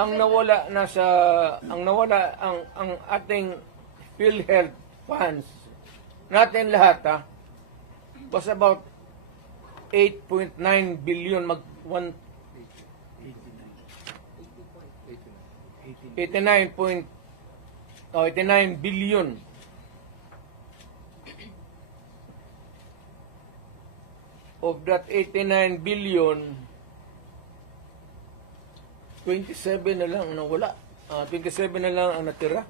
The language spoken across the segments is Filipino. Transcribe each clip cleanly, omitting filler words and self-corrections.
ang nawala na sa ang ating PhilHealth funds natin lahat was about 8.9 billion 89 billion. Of that 89 billion, 27 na lang ang nawala. 27 na lang ang natira.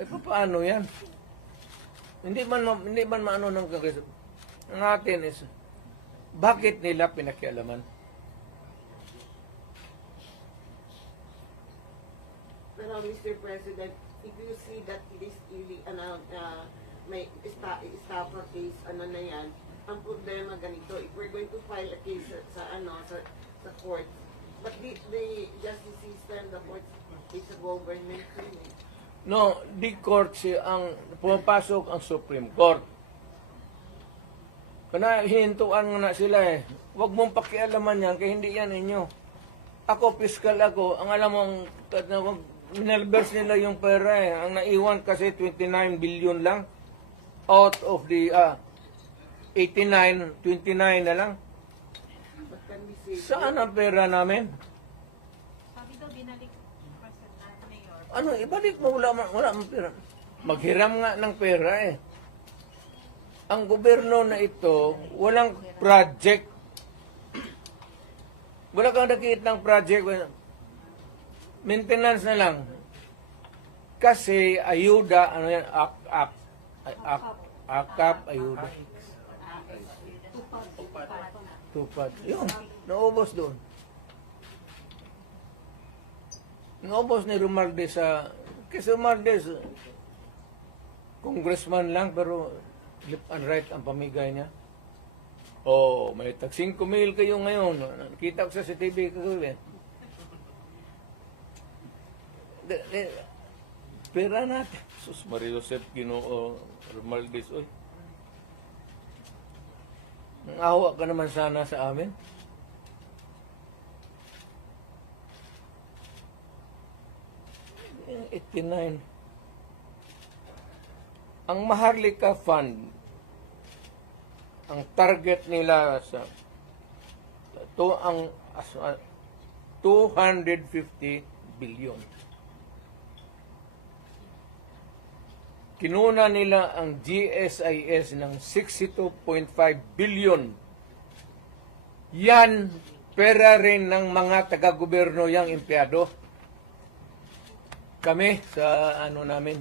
Paano yan? Hindi man maano ng Kongreso. Ang atin is, bakit nila pinakialaman? Pero Mr. President, if you see that it is really, may estafa case, na yan, ang problema ganito, if we're going to file a case sa court, but the justice system, the court is a government thing. No, di court ang pumapasok ang Supreme Court. Kana hihintuan na sila Huwag mong pakialaman yan, kaya hindi yan inyo. Ako, fiscal ako, ang alam mo, minalbers nila yung pera Ang naiwan kasi 29 billion lang. Out of the 89, 29 na lang. Saan ang pera namin? Sabi daw, binalik Mayor. Ano, ibalik mo, wala mang pera. Maghiram nga ng pera Ang gobyerno na ito, walang project. Wala kang nakikita ng project. Maintenance na lang. Kasi ayuda, akap, ayuda. Tupad. Yun, naubos doon. Naubos ni Romualdez kasi Romualdez, congressman lang, pero left and right ang pamigay niya. May tag 5,000 kayo ngayon. Nakita ko sa CTV kagabi. Pera natin. Sus Maria Joseph Ginoo Romualdez, oy. Nang-awa ka naman sana sa amin. Yung 89. Ang Maharlika Fund, ang target nila sa ang 250 billion. Kinuna nila ang GSIS ng 62.5 billion. Yan, pera rin ng mga taga-gobyerno yang empleyado. Kami sa namin,